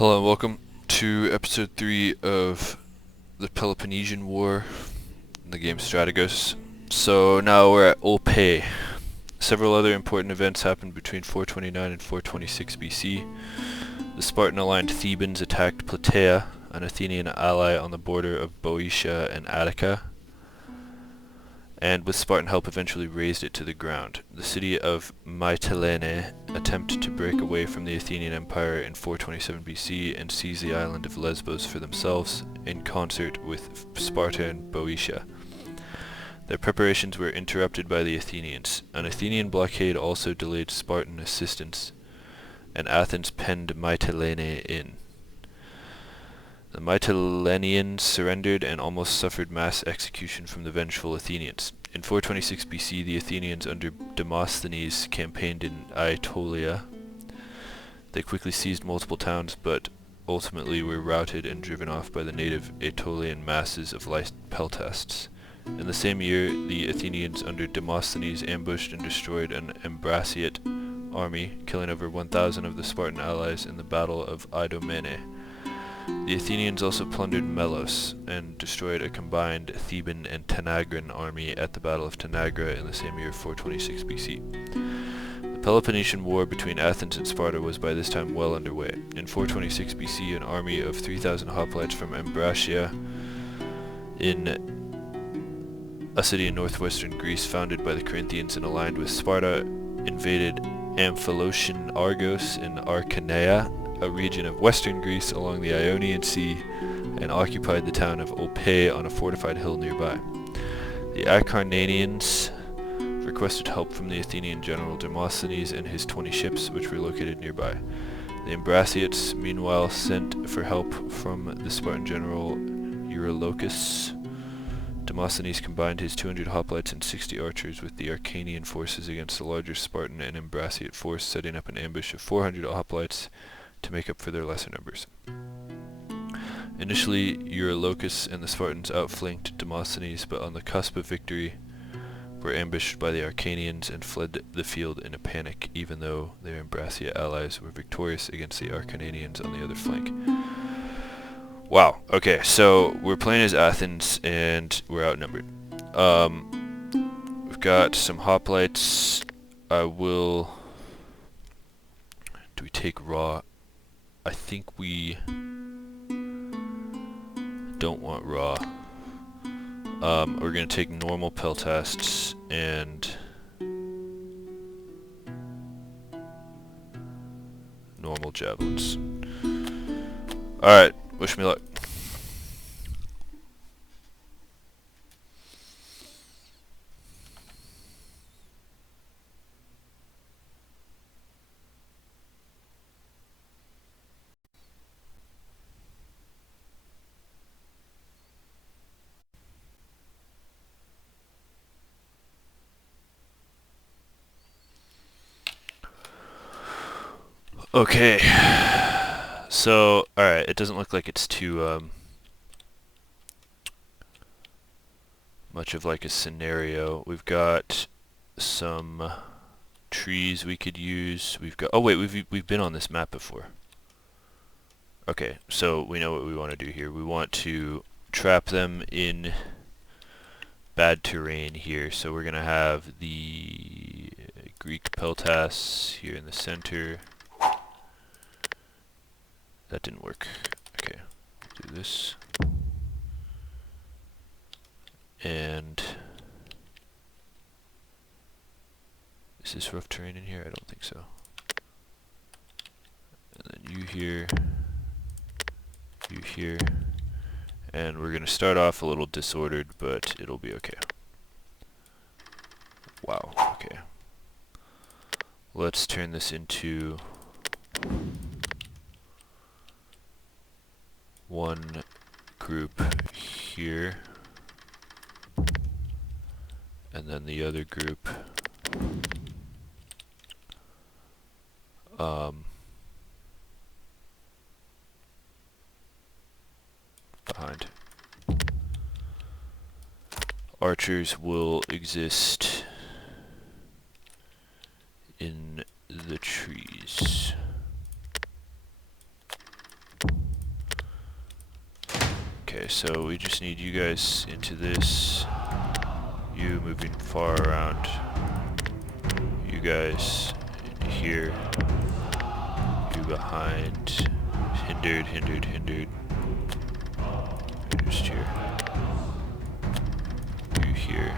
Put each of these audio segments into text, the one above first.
Hello and welcome to episode 3 of the Peloponnesian War in the game Strategos. So now we're at Olpae. Several other important events happened between 429 and 426 BC. The Spartan-aligned Thebans attacked Plataea, an Athenian ally on the border of Boeotia and Attica, and with Spartan help eventually razed it to the ground. The city of Mytilene attempted to break away from the Athenian Empire in 427 BC and seize the island of Lesbos for themselves, in concert with Sparta and Boeotia. Their preparations were interrupted by the Athenians. An Athenian blockade also delayed Spartan assistance, and Athens penned Mytilene in. The Mytileneans surrendered and almost suffered mass execution from the vengeful Athenians. In 426 BC, the Athenians under Demosthenes campaigned in Aetolia. They quickly seized multiple towns, but ultimately were routed and driven off by the native Aetolian masses of light peltasts. In the same year, the Athenians under Demosthenes ambushed and destroyed an Ambraciot army, killing over 1,000 of the Spartan allies in the Battle of Idomene. The Athenians also plundered Melos and destroyed a combined Theban and Tanagran army at the Battle of Tanagra in the same year, 426 BC. The Peloponnesian War between Athens and Sparta was by this time well underway. In 426 BC, an army of 3,000 hoplites from Ambracia, in a city in northwestern Greece founded by the Corinthians and aligned with Sparta, invaded Amphilochian Argos in Archaea, a region of western Greece along the Ionian Sea, and occupied the town of Olpae on a fortified hill nearby. The Acarnanians requested help from the Athenian general Demosthenes and his 20 ships, which were located nearby. The Ambraciots, meanwhile, sent for help from the Spartan general Eurylochus. Demosthenes combined his 200 hoplites and 60 archers with the Acarnanian forces against the larger Spartan and Ambraciot force, setting up an ambush of 400 hoplites to make up for their lesser numbers. Initially, Eurylochus and the Spartans outflanked Demosthenes, but on the cusp of victory were ambushed by the Acarnanians and fled the field in a panic, even though their Ambraciot allies were victorious against the Acarnanians on the other flank. Wow, okay, so we're playing as Athens and we're outnumbered. We've got some hoplites. Do we take raw? I think we don't want raw. We're going to take normal peltasts and normal javelins. Alright, wish me luck. Okay, so, alright, it doesn't look like it's too, much of like a scenario. We've got some trees we could use. We've got, oh wait, we've been on this map before. Okay, so we know what we want to do here. We want to trap them in bad terrain here, so we're going to have the Greek peltasts here in the center. That didn't work. Okay, do this. And is this rough terrain in here? I don't think so. And then you here, and we're gonna start off a little disordered, but it'll be okay. Wow, okay. Let's turn this into one group here, and then the other group behind. Archers will exist in the trees. Okay, so we just need you guys into this. You moving far around. You guys in here. You behind. Hindered. You're just here. You here.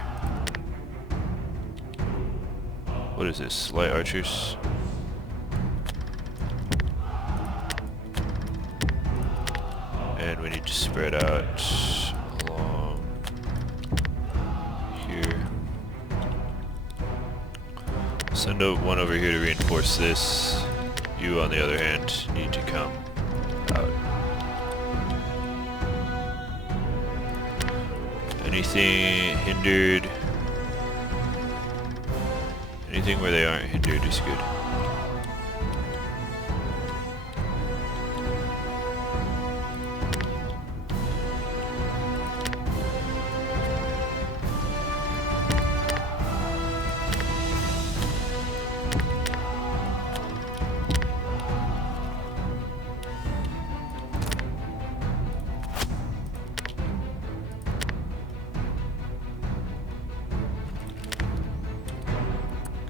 What is this? Light archers? And we need to spread out along here. Send one over here to reinforce this. You, on the other hand, need to come out. Anything hindered? Anything where they aren't hindered is good.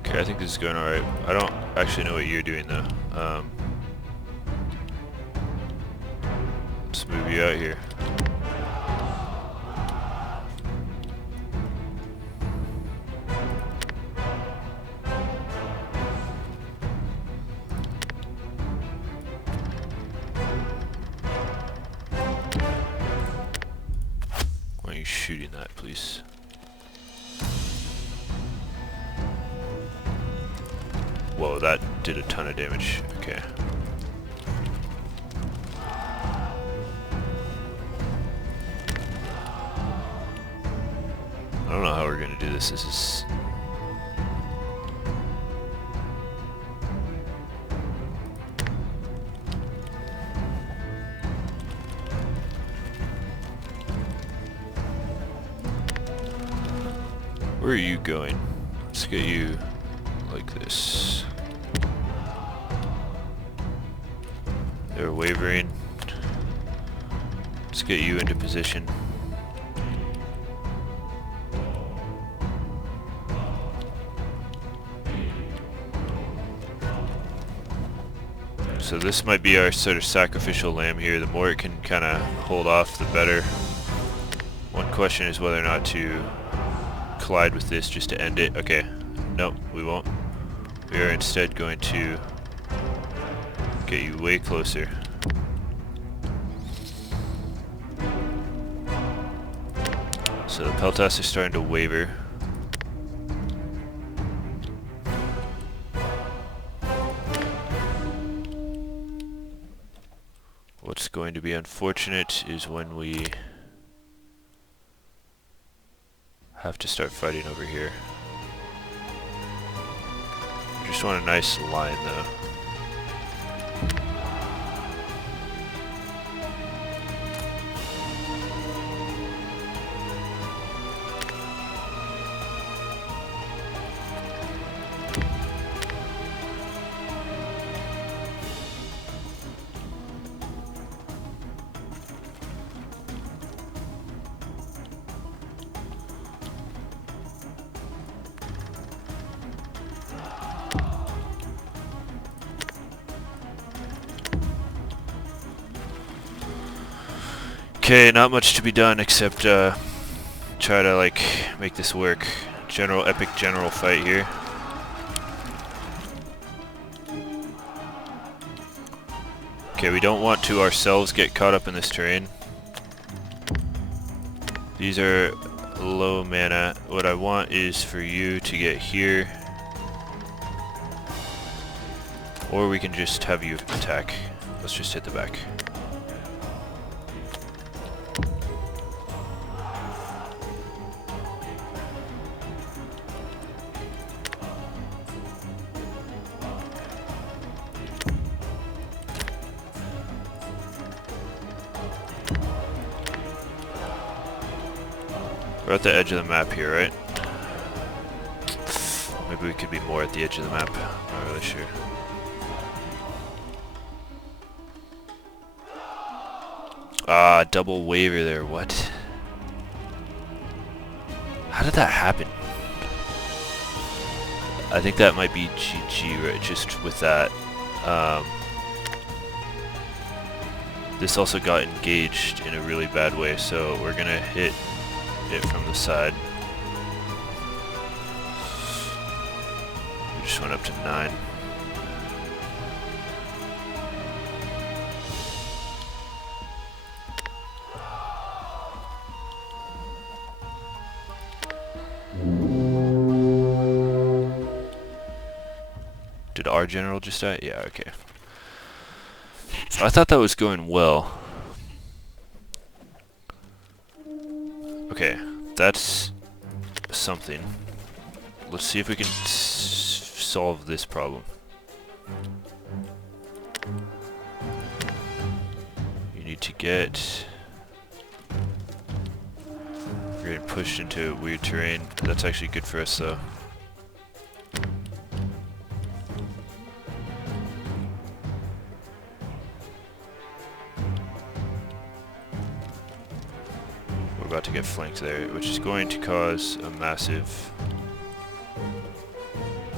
Okay, I think this is going alright. I don't actually know what you're doing though. Let's move you out here. Why are you shooting that, please? Whoa, that did a ton of damage. Okay. I don't know how we're gonna do this. This is... Where are you going? Let's get you like this. They're wavering. Let's get you into position. So this might be our sort of sacrificial lamb here. The more it can kind of hold off, the better. One question is whether or not to collide with this just to end it. Okay, nope, we won't. We are instead going to get you way closer. So the Peltas are starting to waver. What's going to be unfortunate is when we have to start fighting over here. Just want a nice line though. Okay, not much to be done except try to like make this work. Epic general fight here. Okay, we don't want to ourselves get caught up in this terrain. These are low mana. What I want is for you to get here. Or we can just have you attack. Let's just hit the back. We're at the edge of the map here, right? Maybe we could be more at the edge of the map. Not really sure. Ah, double waiver there, what? How did that happen? I think that might be GG, right, just with that. This also got engaged in a really bad way, so we're gonna hit it from the side. We just went up to 9. Did our general just die? Yeah, okay. I thought that was going well. Okay, that's something. Let's see if we can solve this problem. You need to get... We're getting pushed into weird terrain. That's actually good for us though. We're about to get flanked there, which is going to cause a massive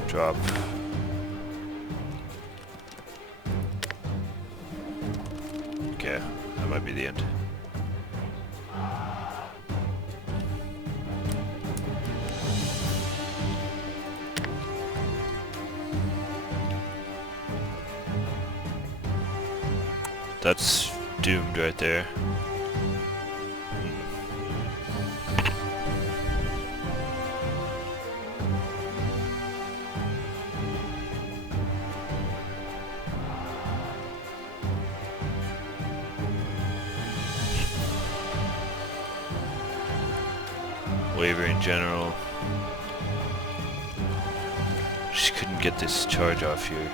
drop. Okay, that might be the end. That's doomed right there. Waiver in general. Just couldn't get this charge off here.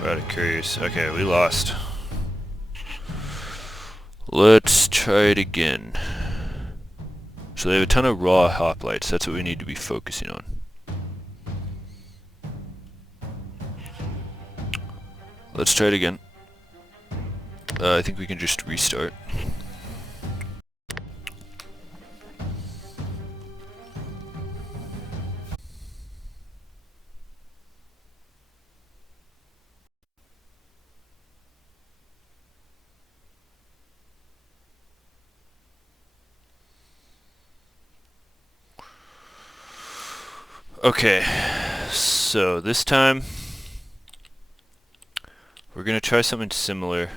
We're out of couriers. Okay, we lost. Let's try it again. So they have a ton of raw hoplites. That's what we need to be focusing on. Let's try it again. I think we can just restart. Okay, so this time we're gonna try something similar,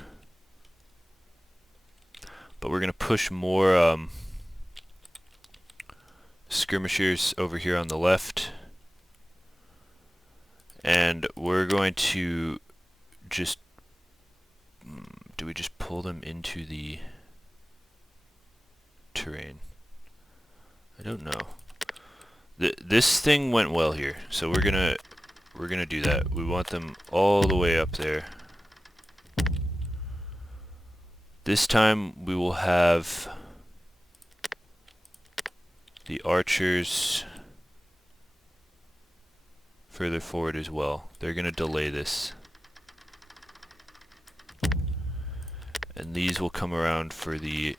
but we're gonna push more skirmishers over here on the left, and we're going to just do we just pull them into the terrain? I don't know. This thing went well here, so we're gonna do that. We want them all the way up there. This time we will have the archers further forward as well. They're gonna delay this. And these will come around for the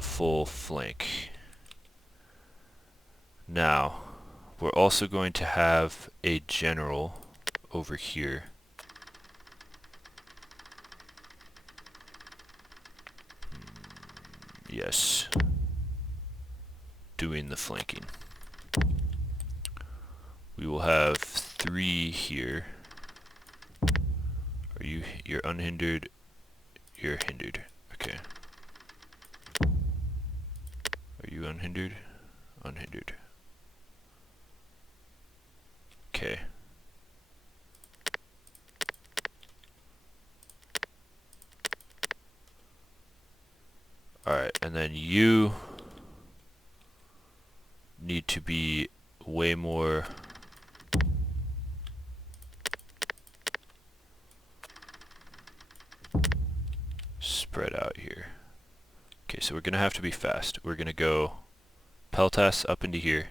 full flank. Now, we're also going to have a general over here. Yes. Doing the flanking. We will have 3 here. You're unhindered? You're hindered. Okay. Are you unhindered? Unhindered. Okay. Alright, and then you need to be way more spread out here. so we're gonna have to be fast. We're gonna go Peltas up into here.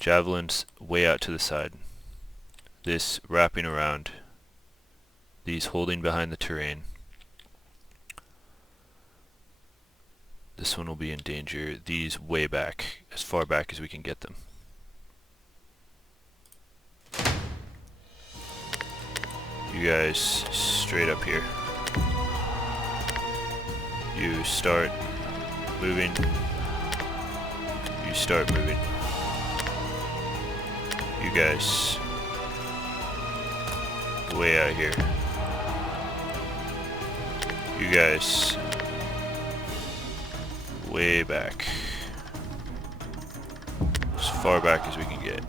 Javelins way out to the side. This wrapping around. These holding behind the terrain. This one will be in danger. These way back, as far back as we can get them. You guys straight up here. You start moving. You start moving. You guys way out here. You guys way back. As far back as we can get.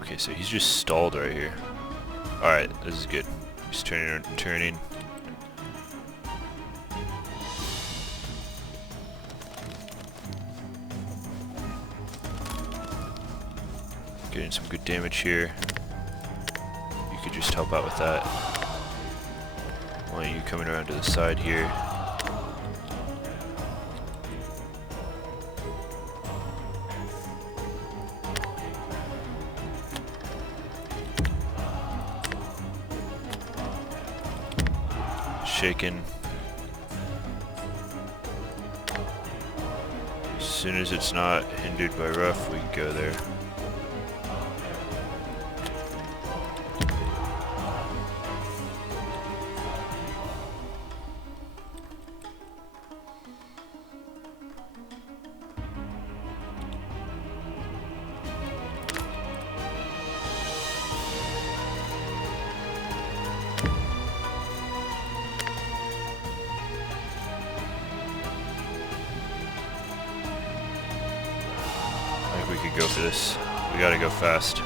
Okay, so he's just stalled right here. Alright, this is good. He's turning. Getting some good damage here. You could just help out with that. While you coming around to the side here. Shaken. As soon as it's not hindered by rough, we can go there. We could go for this. We gotta go fast.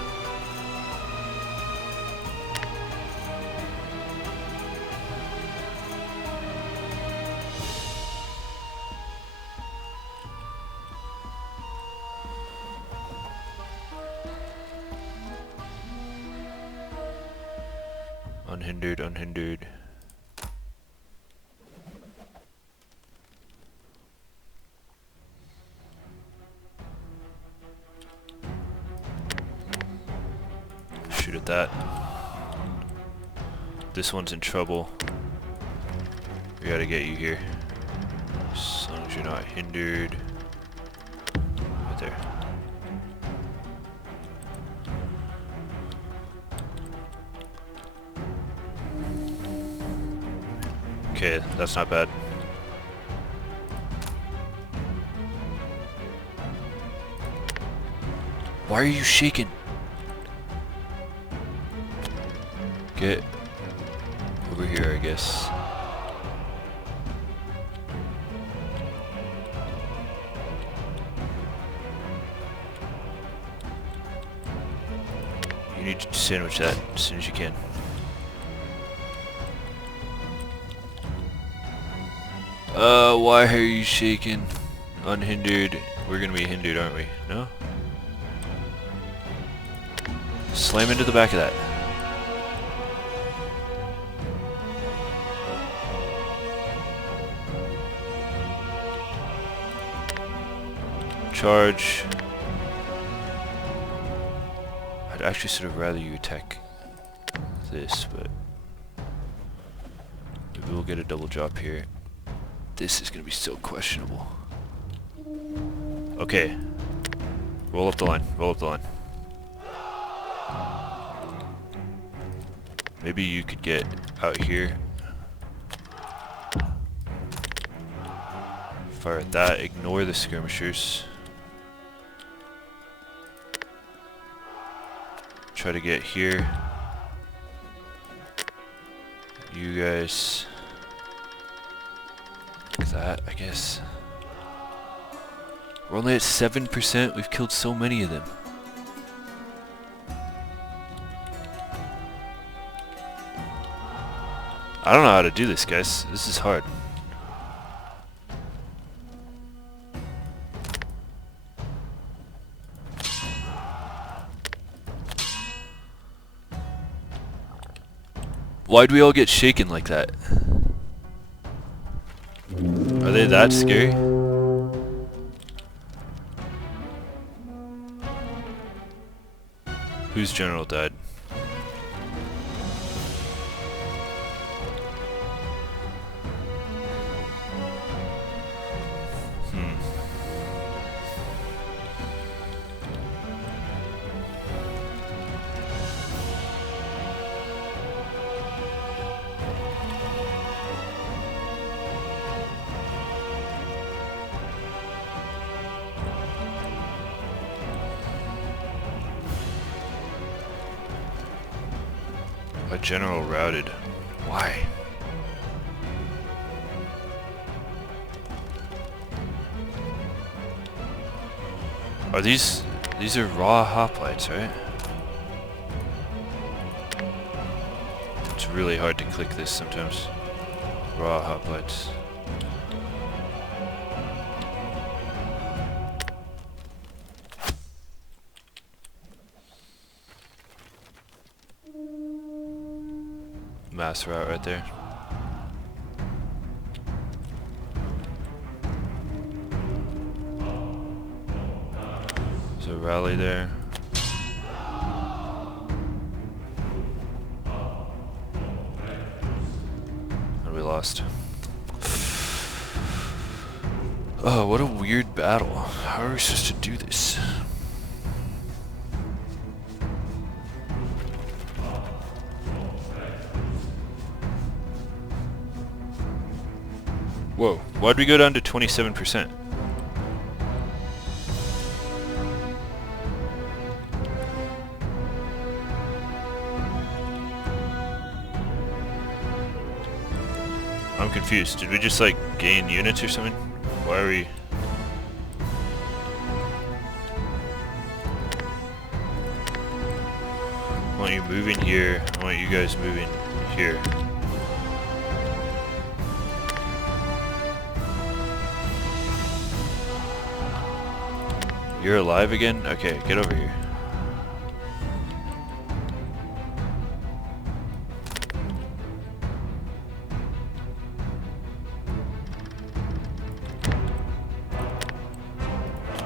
Unhindered, unhindered. Shoot at that. This one's in trouble. We gotta get you here. As long as you're not hindered. Right there. Okay, that's not bad. Why are you shaking? Get over here, I guess. You need to sandwich that as soon as you can. Why are you shaking? Unhindered. We're gonna be hindered, aren't we? No? Slam into the back of that. Charge. I'd actually sort of rather you attack this, but maybe we'll get a double drop here. This is gonna be so questionable. Okay. Roll up the line. Roll up the line. Maybe you could get out here. Fire at that. Ignore the skirmishers. Try to get here. You guys. Like that, I guess. We're only at 7%. We've killed so many of them. I don't know how to do this, guys. This is hard. Why'd we all get shaken like that? Are they that scary? Whose general died? A general routed. Why? Are these are raw hoplites, right? It's really hard to click this sometimes. Raw hoplites. Mass route right there. So rally there. And we lost. Oh, what a weird battle. How are we supposed to do this? Whoa, why'd we go down to 27%? I'm confused. Did we just like gain units or something? Why are we... I want you moving here. I want you guys moving here. You're alive again? Okay, get over here.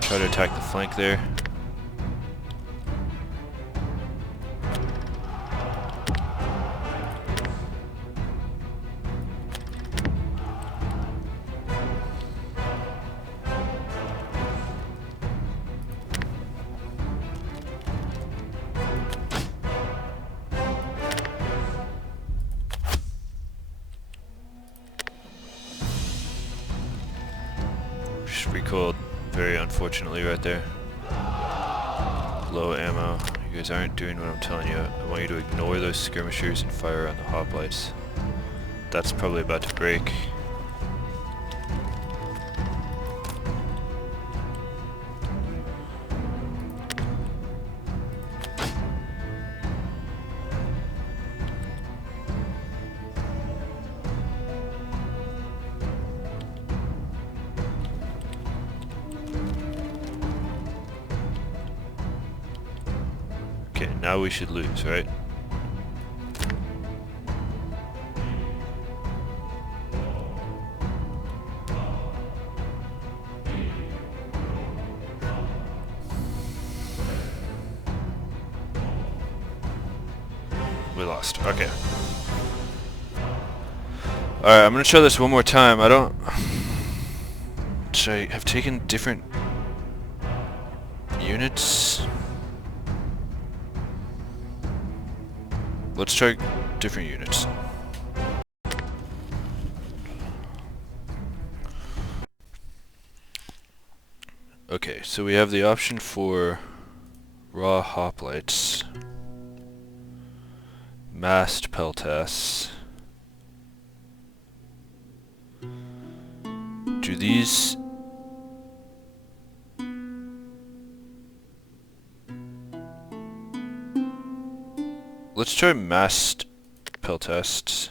Try to attack the flank there. Just recoiled very unfortunately right there. Low ammo. You guys aren't doing what I'm telling you. I want you to ignore those skirmishers and fire on the hoplites. That's probably about to break. Okay, now we should lose, right? We lost. Okay. Alright, I'm gonna try this one more time. I don't... Should I have taken different units? Let's try different units. Okay, so we have the option for raw hoplites, massed peltas. Do these... Let's try massed peltasts.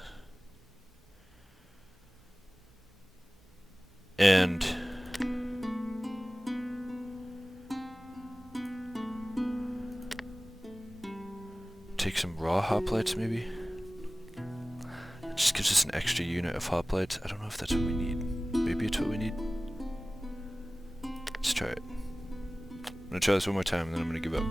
And take some raw hoplites maybe? It just gives us an extra unit of hoplites. I don't know if that's what we need. Maybe it's what we need. Let's try it. I'm gonna try this one more time and then I'm gonna give up.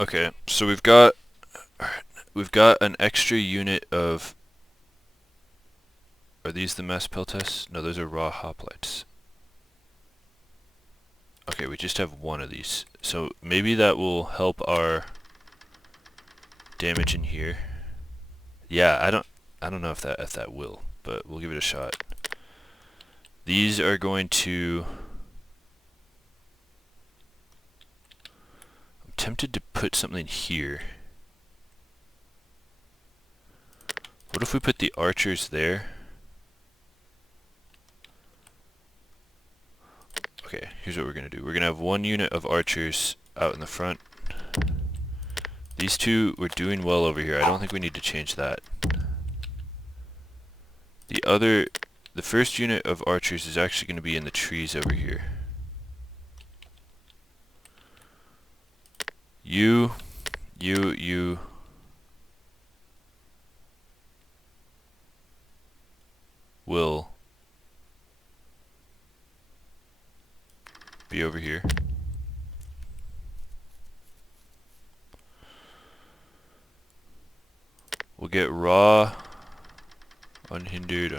Okay, so we've got an extra unit of. Are these the mass peltas? No, those are raw hoplites. Okay, we just have one of these, so maybe that will help our damage in here. Yeah, I don't know if that will, but we'll give it a shot. These are going to. I'm tempted to put something here. What if we put the archers there? Okay, here's what we're gonna do. We're gonna have one unit of archers out in the front. These two were doing well over here. I don't think we need to change that. The first unit of archers is actually gonna be in the trees over here. You will be over here. We'll get raw, unhindered.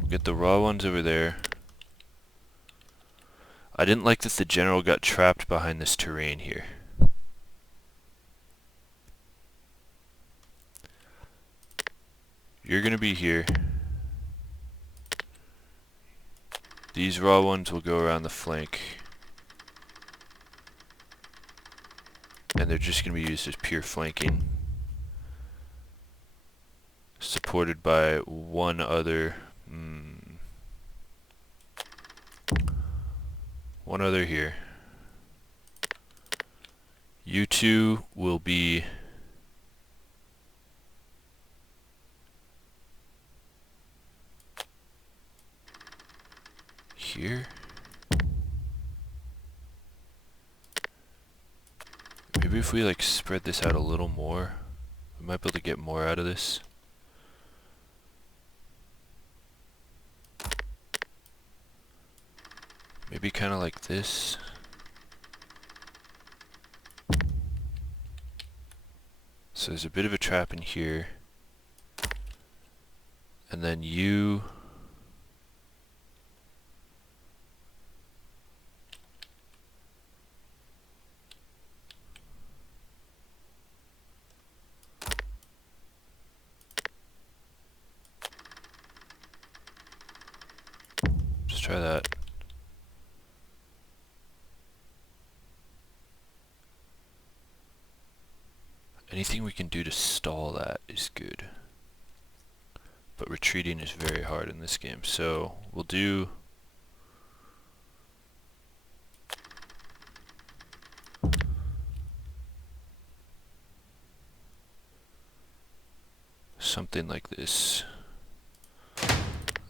We'll get the raw ones over there. I didn't like that the general got trapped behind this terrain here. You're gonna be here. These raw ones will go around the flank. And they're just gonna be used as pure flanking. Supported by one other. One other here. You two will be here. Maybe if we like spread this out a little more, we might be able to get more out of this. Maybe kind of like this. So there's a bit of a trap in here. And then you... Just try that. Anything we can do to stall that is good. But retreating is very hard in this game, so we'll do... something like this.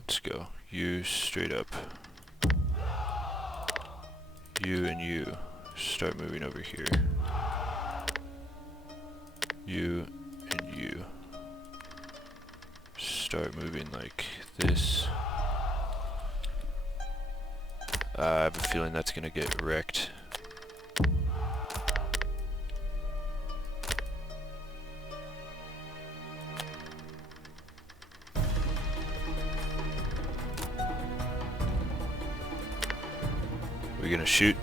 Let's go. You straight up. You and you start moving over here. You and you start moving like this. I have a feeling that's gonna get wrecked. We're gonna shoot.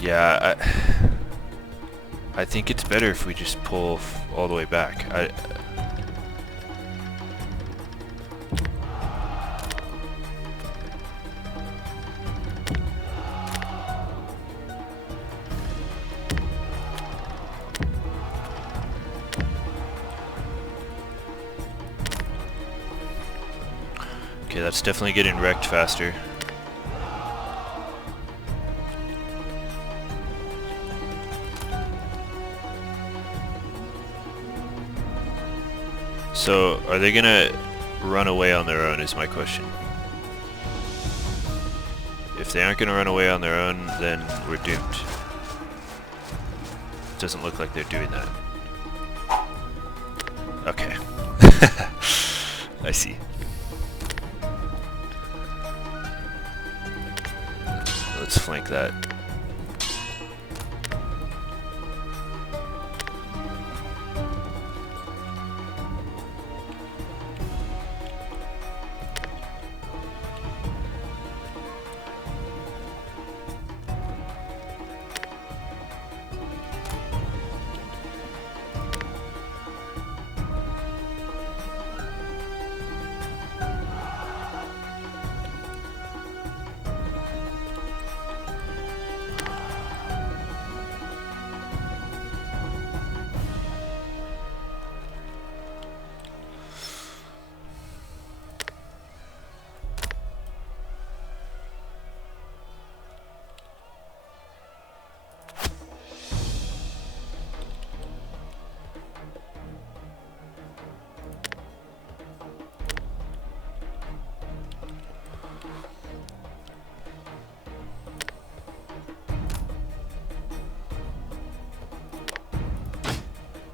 Yeah, I think it's better if we just pull all the way back. Okay, that's definitely getting wrecked faster. So, are they gonna run away on their own is my question. If they aren't gonna run away on their own, then we're doomed. Doesn't look like they're doing that. Okay. I see. Let's flank that.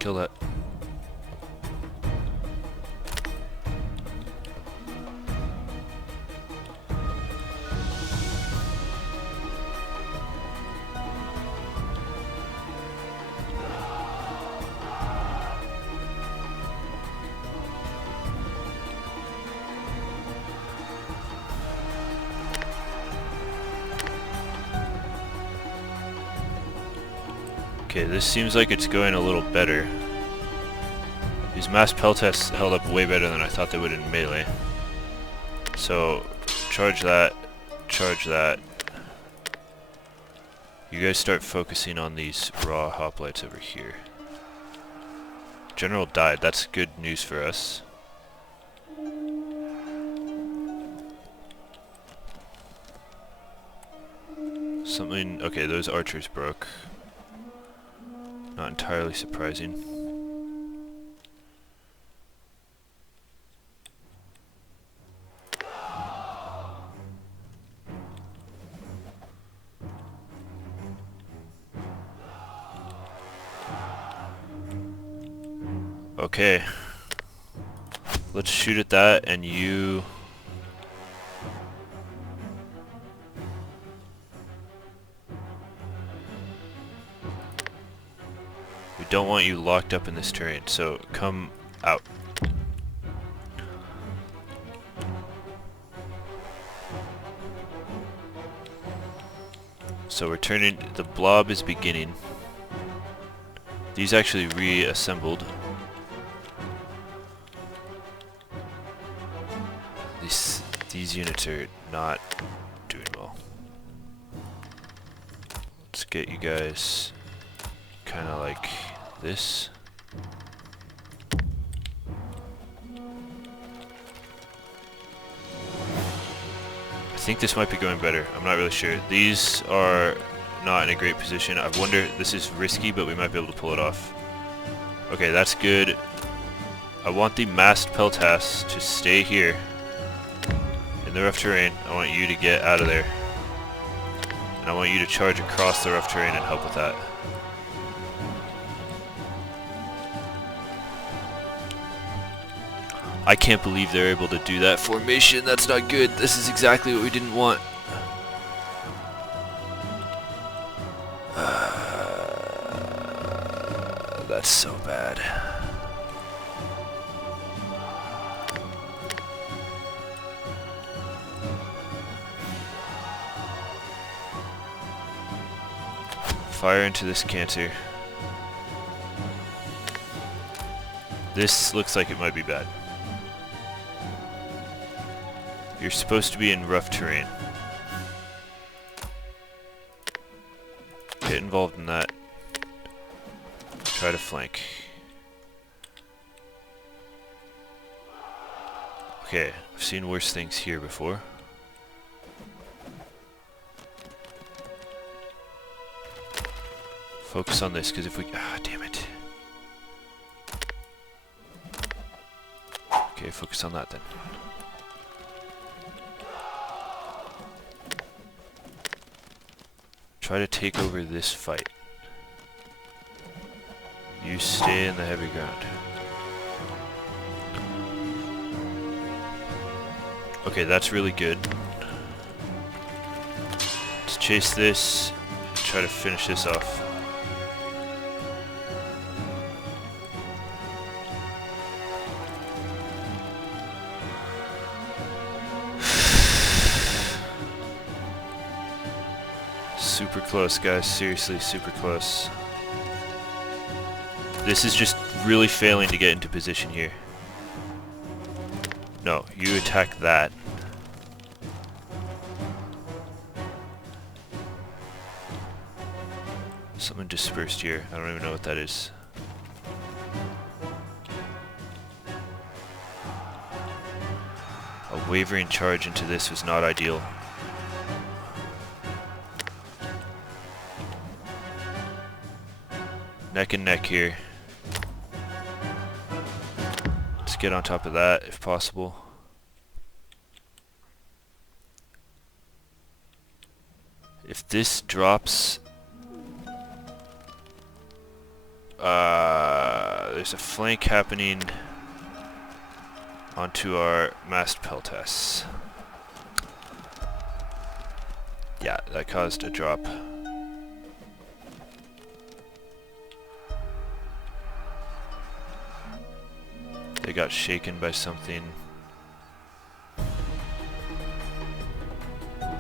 Kill that. Okay, this seems like it's going a little better. These mass peltests held up way better than I thought they would in melee. So, charge that, charge that. You guys start focusing on these raw hoplites over here. General died, that's good news for us. Something, okay, those archers broke. Not entirely surprising. Okay. Let's shoot at that and you... We don't want you locked up in this terrain, so come out. So we're turning, the blob is beginning. These actually reassembled. These units are not doing well. Let's get you guys kind of like this. I think this might be going better. I'm not really sure. These are not in a great position. I wonder, this is risky, but we might be able to pull it off. Okay, that's good. I want the massed peltas to stay here in the rough terrain. I want you to get out of there. And I want you to charge across the rough terrain and help with that. I can't believe they're able to do that formation. That's not good. This is exactly what we didn't want. That's so bad. Fire into this cancer. This looks like it might be bad. You're supposed to be in rough terrain. Get involved in that. Try to flank. Okay, I've seen worse things here before. Focus on this, because if we... Ah, damn it. Okay, focus on that then. Try to take over this fight. You stay in the heavy ground. Okay, that's really good. Let's chase this, try to finish this off. Super close, guys. Seriously, super close. This is just really failing to get into position here. No, you attack that. Something dispersed here. I don't even know what that is. A wavering charge into this was not ideal. Neck and neck here. Let's get on top of that if possible. If this drops, there's a flank happening onto our mast peltas. Yeah, that caused a drop. They got shaken by something.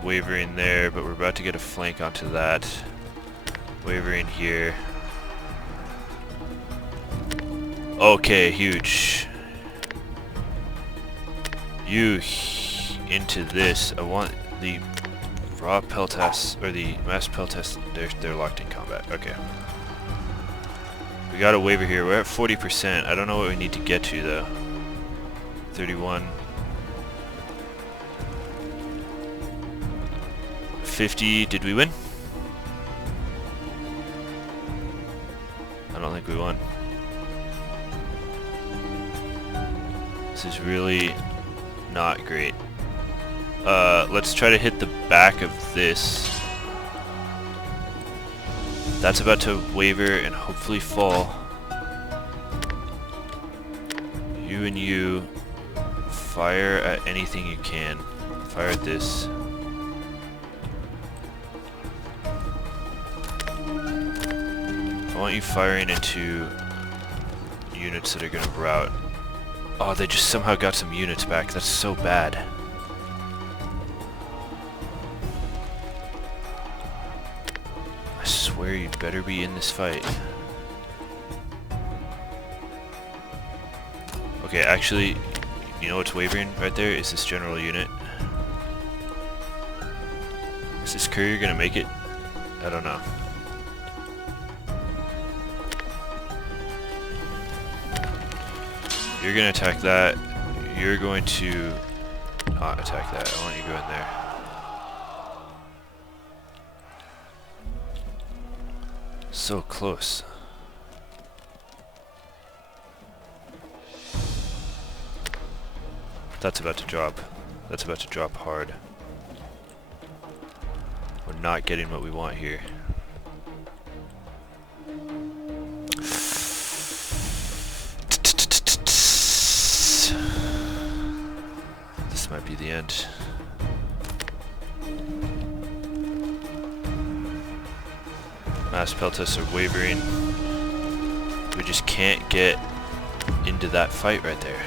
Wavering there, but we're about to get a flank onto that. Wavering here. Okay, huge. You into this. I want the raw peltas, or the mass peltas. They're locked in combat. Okay. We got a waver here. We're at 40%. I don't know what we need to get to though. 31. 50. Did we win? I don't think we won. This is really not great. Let's try to hit the back of this. That's about to waver and hopefully fall. You and you fire at anything you can. Fire at this. I want you firing into units that are gonna rout. Oh, they just somehow got some units back. That's so bad. I swear you'd better be in this fight. Okay, actually, you know what's wavering right there? Is this general unit. Is this courier gonna make it? I don't know. You're gonna attack that. You're going to not attack that. I want you to go in there. So close. That's about to drop. That's about to drop hard. We're not getting what we want here. This might be the end. Mass peltas are wavering. We just can't get into that fight right there.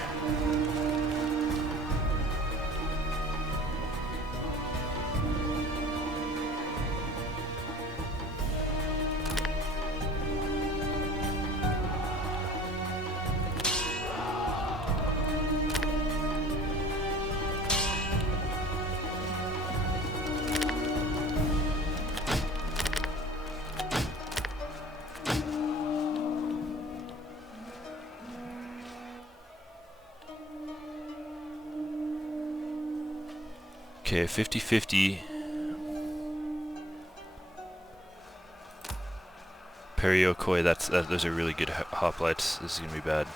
Okay, 50-50. Periokoi, those are really good hoplites. This is gonna be bad.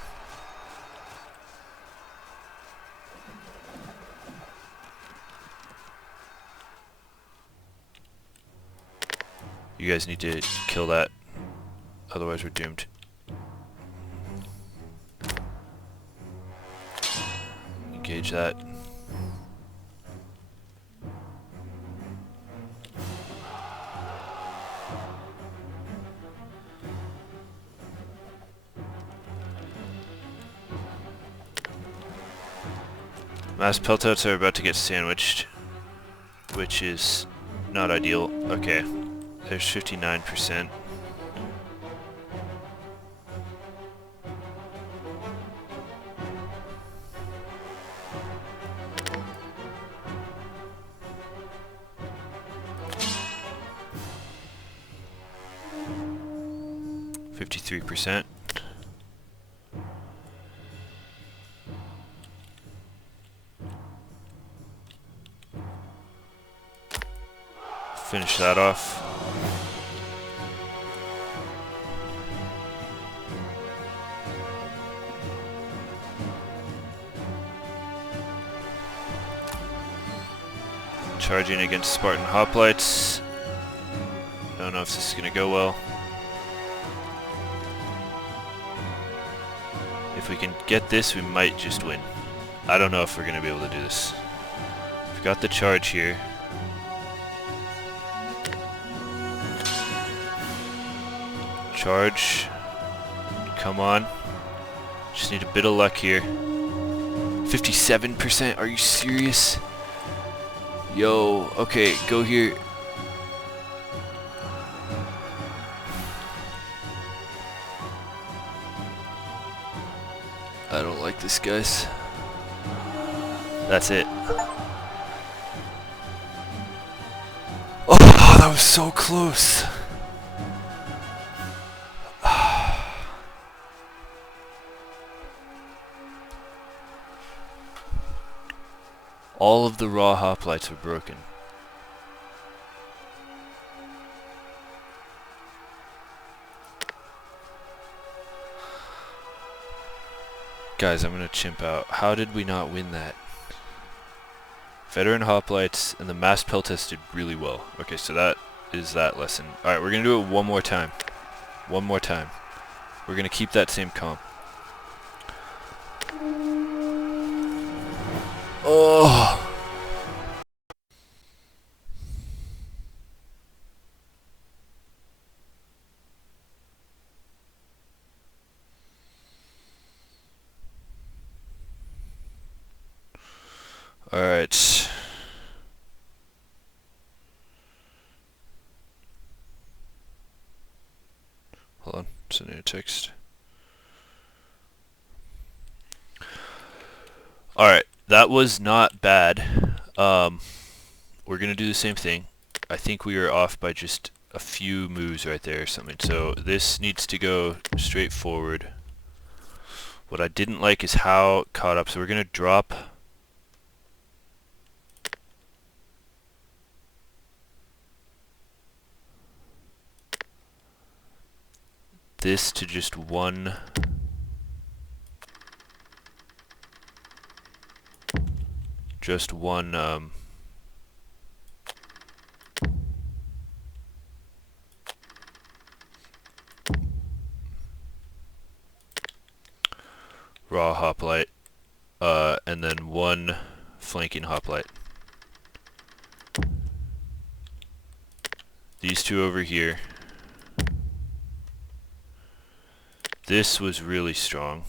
You guys need to kill that, otherwise we're doomed. Engage that. Mass peltouts are about to get sandwiched, which is not ideal. Okay, there's 59%. %. Finish that off. Charging against Spartan hoplites. Don't know if this is gonna go well. If we can get this, we might just win. I don't know if we're gonna be able to do this. We've got the charge here. Charge. Come on. Just need a bit of luck here. 57%? Are you serious? Yo, okay, go here. I don't like this, guys. That's it. Oh, that was so close. All of the raw hoplites were broken. Guys, I'm gonna chimp out. How did we not win that? Veteran hoplites and the mass peltest did really well. Okay, so that is that lesson. Alright, we're gonna do it one more time. One more time. We're gonna keep that same comp. Oh! Alright. Hold on, sending a text. Alright, that was not bad. We're gonna do the same thing. I think we are off by just a few moves right there or something. So this needs to go straight forward. What I didn't like is how it caught up. So we're gonna drop this to just one raw hoplite, and then one flanking hoplite. These two over here. This was really strong.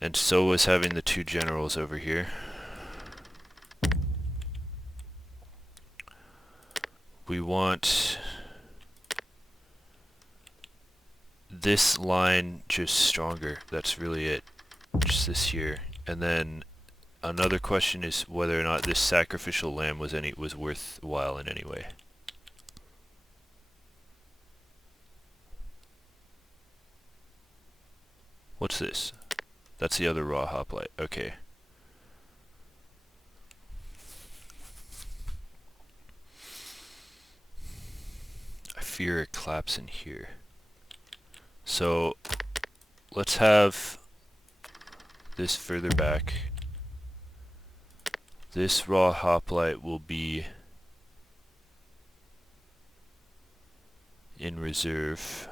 And so was having the two generals over here. We want this line just stronger. That's really it. Just this here. And then another question is whether or not this sacrificial lamb was worthwhile in any way. What's this? That's the other raw hoplite. Okay. I fear a collapse in here. So let's have this further back. This raw hoplite will be in reserve.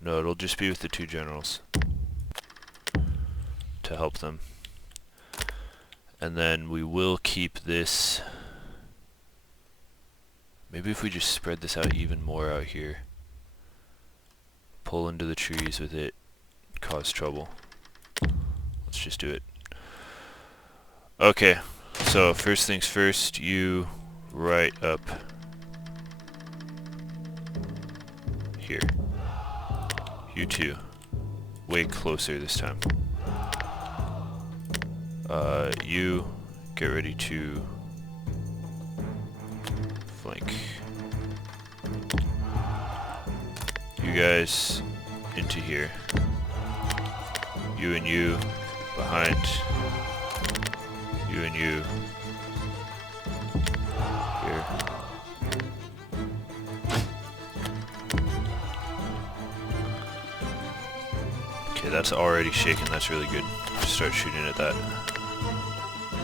No, it'll just be with the two generals to help them. And then we will keep this. Maybe if we just spread this out even more out here. Pull into the trees with it, cause trouble. Let's just do it. Okay, so first things first, you right up here. You two, way closer this time. You get ready to flank. You guys into here. You and you behind. You and you here. Okay, that's already shaken. That's really good. Just start shooting at that.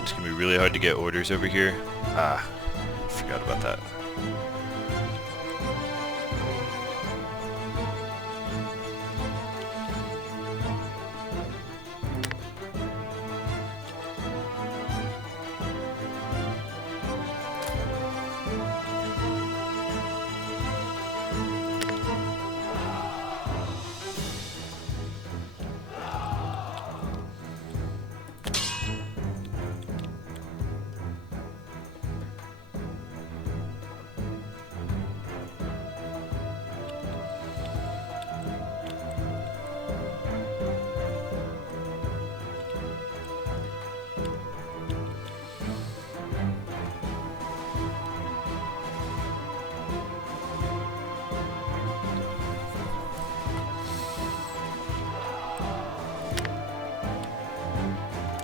It's gonna be really hard to get orders over here. Ah, forgot about that.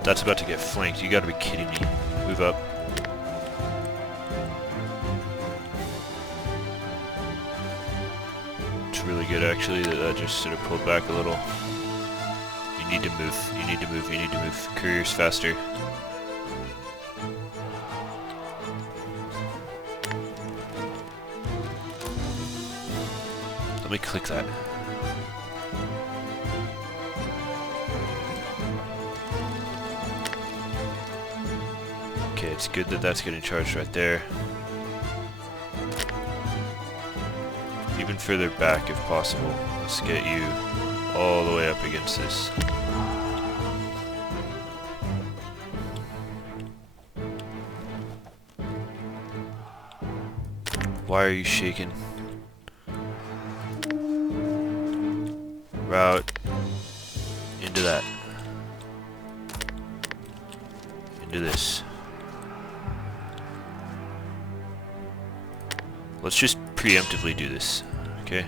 That's about to get flanked. You gotta be kidding me. Move up. It's really good actually that that just sort of pulled back a little. You need to move. You need to move. You need to move. Couriers faster. Let me click that. Okay, it's good that that's getting charged right there. Even further back if possible. Let's get you all the way up against this. Why are you shaking? Route into that. Into this. Let's just preemptively do this, okay?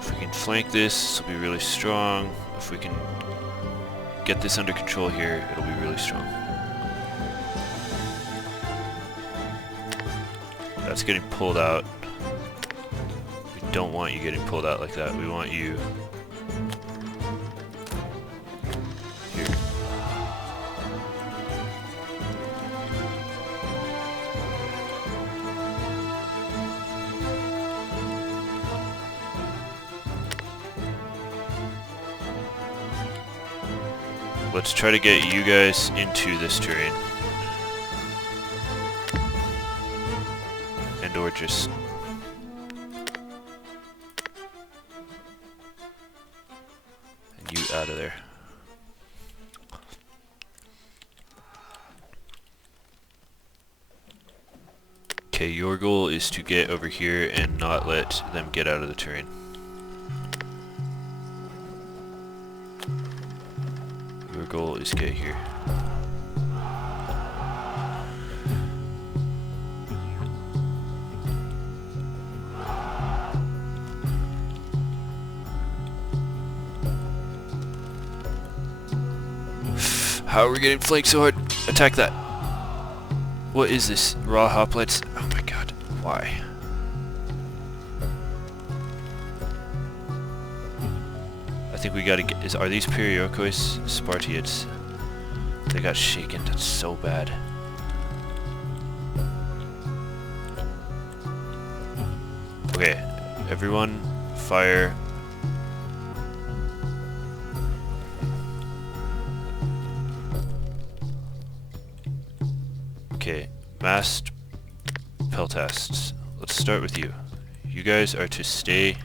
If we can flank this, it'll be really strong. If we can get this under control here, it'll be really strong. That's getting pulled out. We don't want you getting pulled out like that. We want you here. Let's try to get you guys into this terrain. And or just... you out of there. Okay, your goal is to get over here and not let them get out of the terrain. Your goal is get here. How are we getting flanked so hard? Attack that. What is this? Raw hoplites? Oh my god. Why? I think we gotta get... Are these Periorkos Spartiads? They got shaken. That's so bad. Okay. Everyone, fire... Okay, massed peltasts. Let's start with you. You guys are to stay...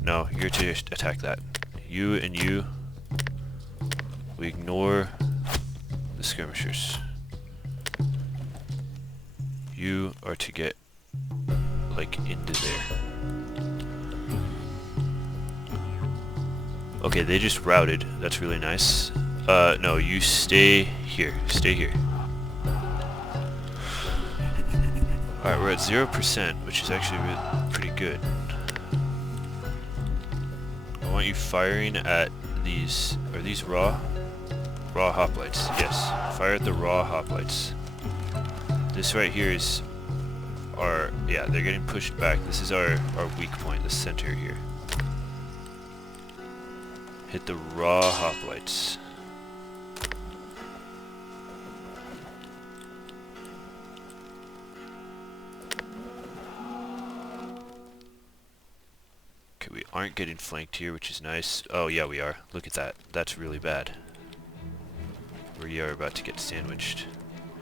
No, you're to attack that. You and you... We ignore the skirmishers. You are to get, like, into there. Okay, they just routed. That's really nice. No, you stay here. Stay here. Alright, we're at 0%, which is actually pretty good. I want you firing at these... Are these raw? Raw hoplites. Yes. Fire at the raw hoplites. This right here is our... Yeah, they're getting pushed back. This is our weak point, the center here. Hit the raw hoplites. Okay, we aren't getting flanked here, which is nice. Oh yeah, we are. Look at that. That's really bad. We are about to get sandwiched.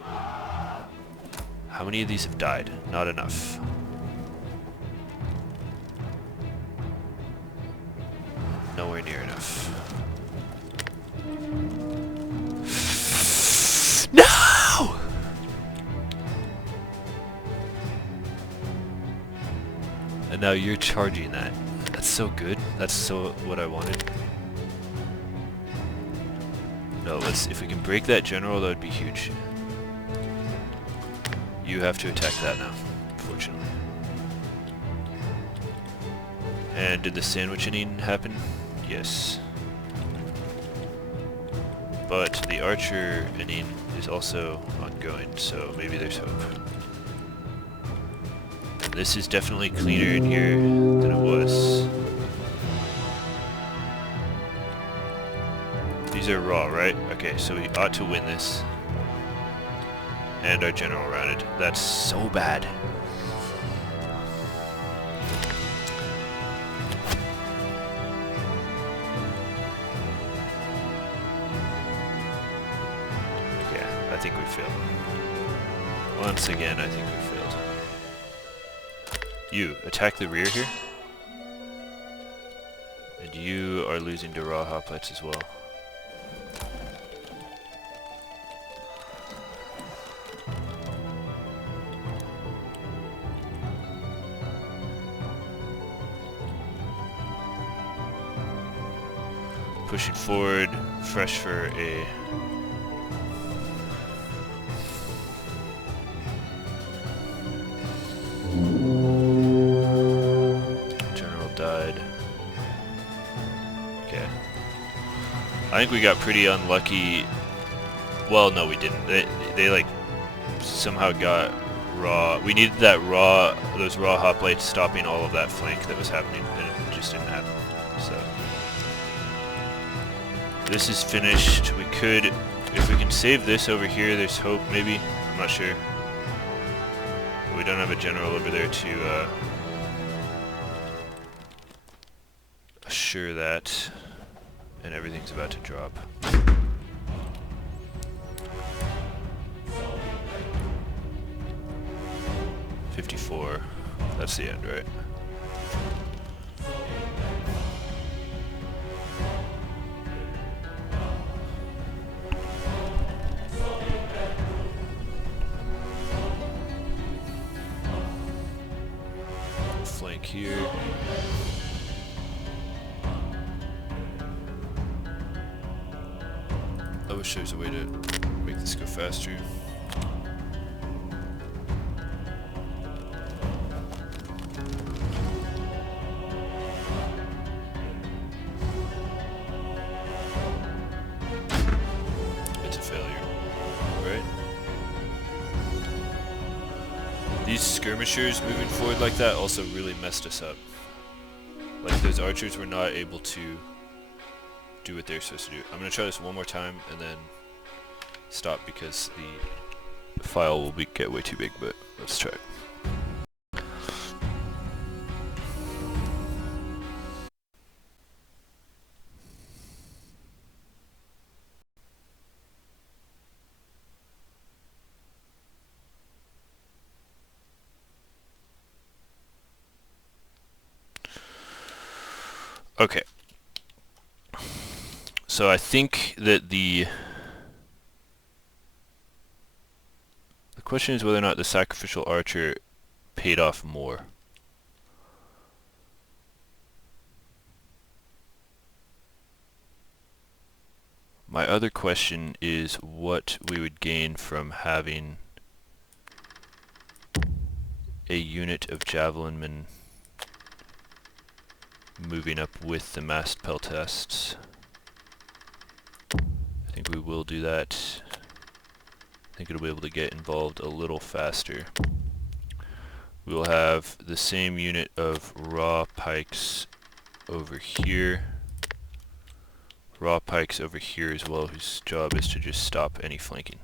How many of these have died? Not enough. Nowhere near enough. No! And now you're charging that. That's so good. That's so what I wanted. No, let's... If we can break that general, that would be huge. You have to attack that now, unfortunately. And did the sandwiching happen? Yes. But the archer inning is also ongoing, so maybe there's hope. And this is definitely cleaner in here than it was. These are raw, right? Okay, so we ought to win this. And our general routed. That's so bad. Yeah, I think we failed. Once again, I think we failed. You, attack the rear here. And you are losing to raw hoplites as well. Pushing forward, fresh for a... General died. Okay. I think we got pretty unlucky. Well, no, we didn't. They like somehow got raw. We needed that raw, those raw hoplites stopping all of that flank that was happening, and it just didn't happen. So. This is finished. We could, if we can save this over here, there's hope, maybe. I'm not sure. But we don't have a general over there to assure that. And everything's about to drop. $54. That's the end, right? wish there was a way to make this go faster. It's a failure, right? These skirmishers moving forward like that also really messed us up. Like, those archers were not able to do what they're supposed to do. I'm going to try this one more time and then stop because the file will get way too big, but let's try it. Okay. So I think that the question is whether or not the sacrificial archer paid off more. My other question is what we would gain from having a unit of javelinmen moving up with the massed peltasts. I think we will do that. I think it'll be able to get involved a little faster. We will have the same unit of raw pikes over here. Raw pikes over here as well, whose job is to just stop any flanking.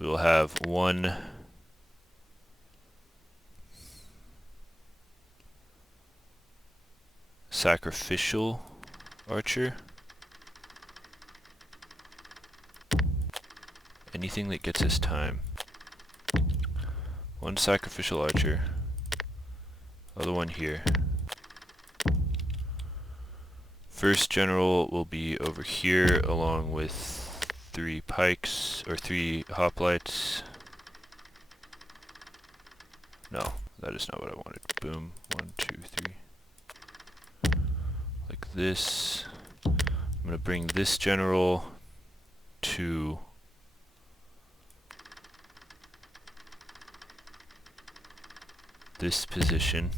We will have one sacrificial archer. Anything that gets us time. One sacrificial archer. Other one here. First general will be over here along with 3 pikes, or 3 hoplites. No, that is not what I wanted. Boom. 1, 2, 3. Like this. I'm going to bring this general to this position.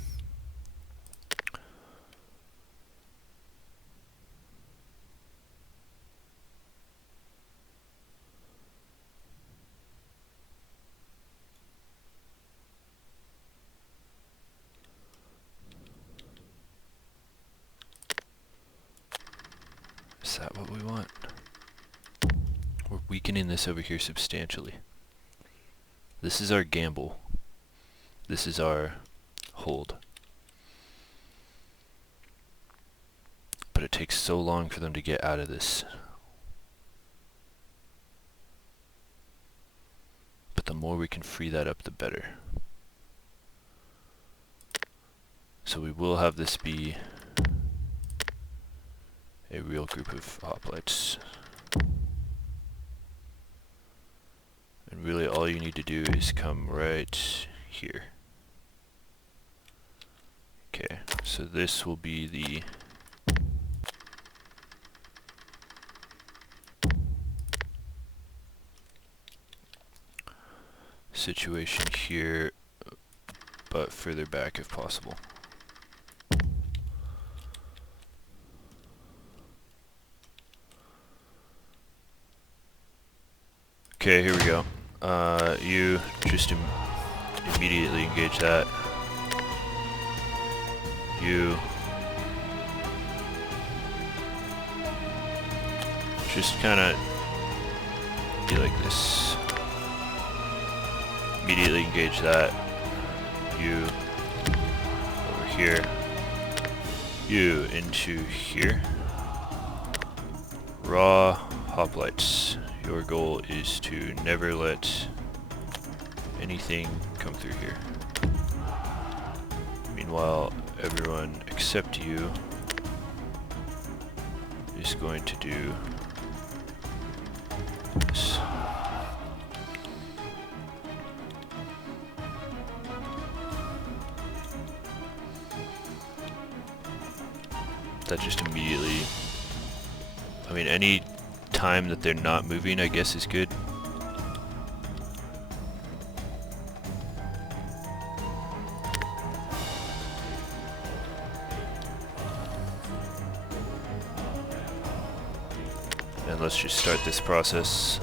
Is that what we want? We're weakening this over here substantially. This is our gamble. This is our hold. But it takes so long for them to get out of this. But the more we can free that up, the better. So we will have this be a real group of hoplites. And really all you need to do is come right here. Okay, so this will be the situation here, but further back if possible. Okay, here we go. You just immediately engage that. You just kind of be like this. Immediately engage that. You over here. You into here. Raw hoplites. Your goal is to never let anything come through here. Meanwhile, everyone except you is going to do this. That just immediately, I mean, any time that they're not moving, I guess, is good. And let's just start this process.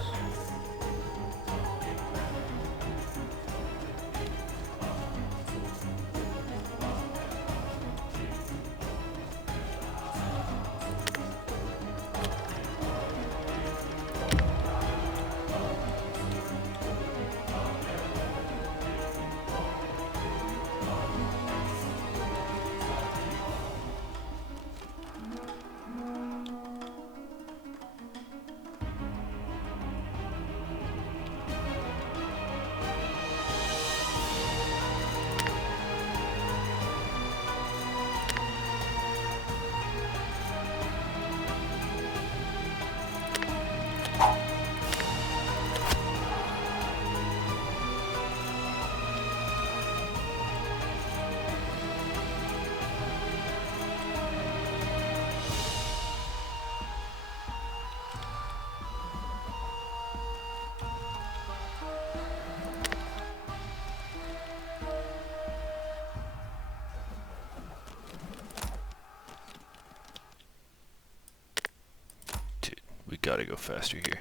We gotta go faster here.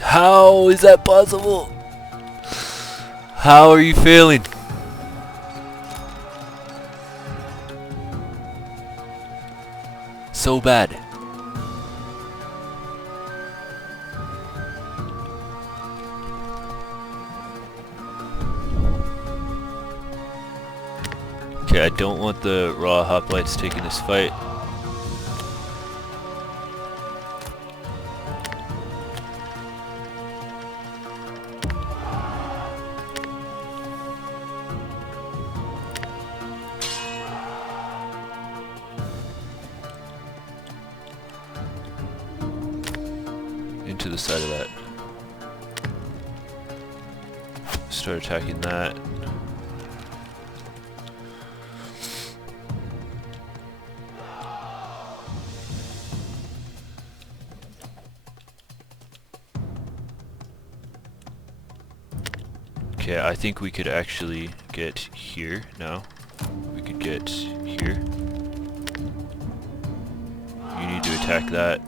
How is that possible? How are you failing? So bad. Okay, I don't want the raw hoplites taking this fight. Into the side of that. Start attacking that. Okay, I think we could actually get here now. We could get here. You need to attack that.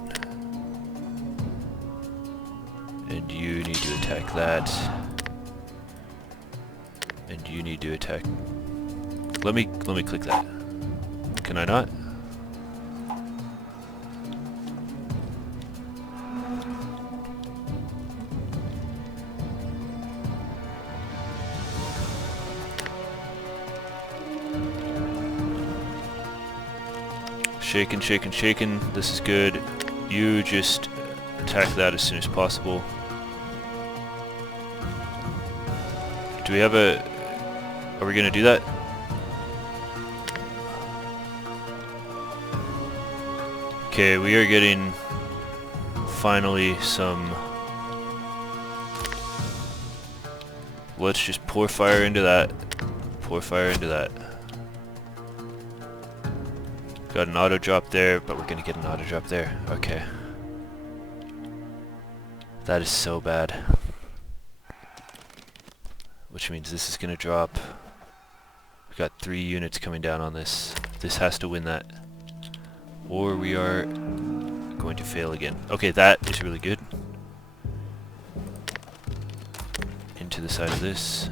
And you need to attack that. And you need to attack. Let me click that. Can I not? Shaking, shaking, shaking. This is good. You just attack that as soon as possible. Do we have a... Are we gonna do that? Okay, we are getting finally some... Let's just pour fire into that. Pour fire into that. Got an auto drop there, but we're gonna get an auto drop there. Okay. That is so bad. Which means this is gonna drop. We've got 3 units coming down on this. This has to win that. Or we are going to fail again. Okay, that is really good. Into the side of this.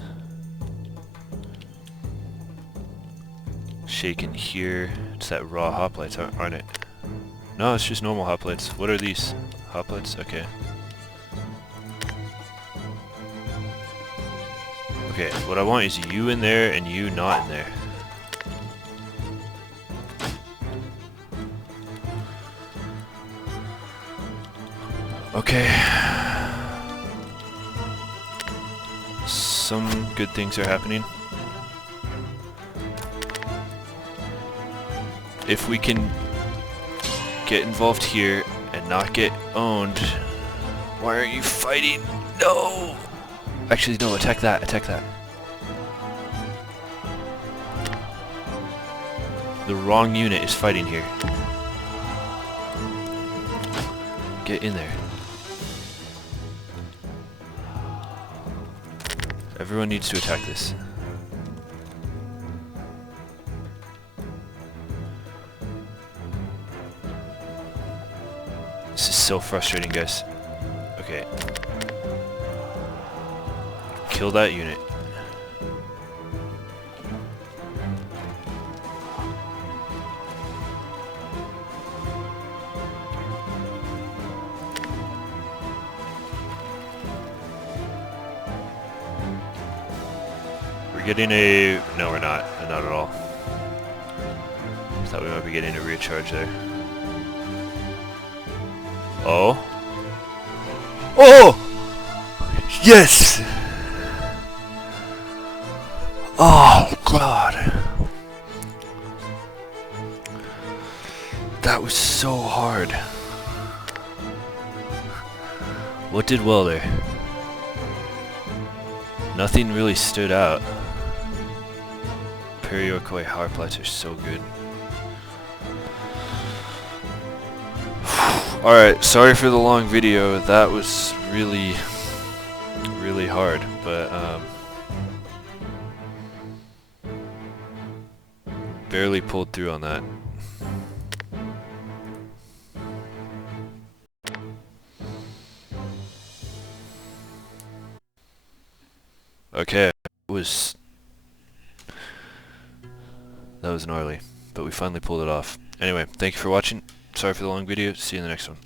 Shaken here. It's that raw hoplites, aren't it? No, it's just normal hoplites. What are these? Hoplites? Okay. Okay, what I want is you in there and you not in there. Okay. Some good things are happening. If we can get involved here and not get owned. Why aren't you fighting? No! Actually, no, attack that, attack that. The wrong unit is fighting here. Get in there. Everyone needs to attack this. This is so frustrating, guys. Okay. Kill that unit. We're getting a... No, we're not. Not at all. Thought we might be getting a recharge there. Oh. Oh! Yes! Oh, God. That was so hard. What did well there? Nothing really stood out. Periorkoi Harplats are so good. Alright, sorry for the long video. That was really hard, but barely pulled through on that. Okay, that was gnarly, but we finally pulled it off. Anyway, thank you for watching. Sorry for the long video. See you in the next one.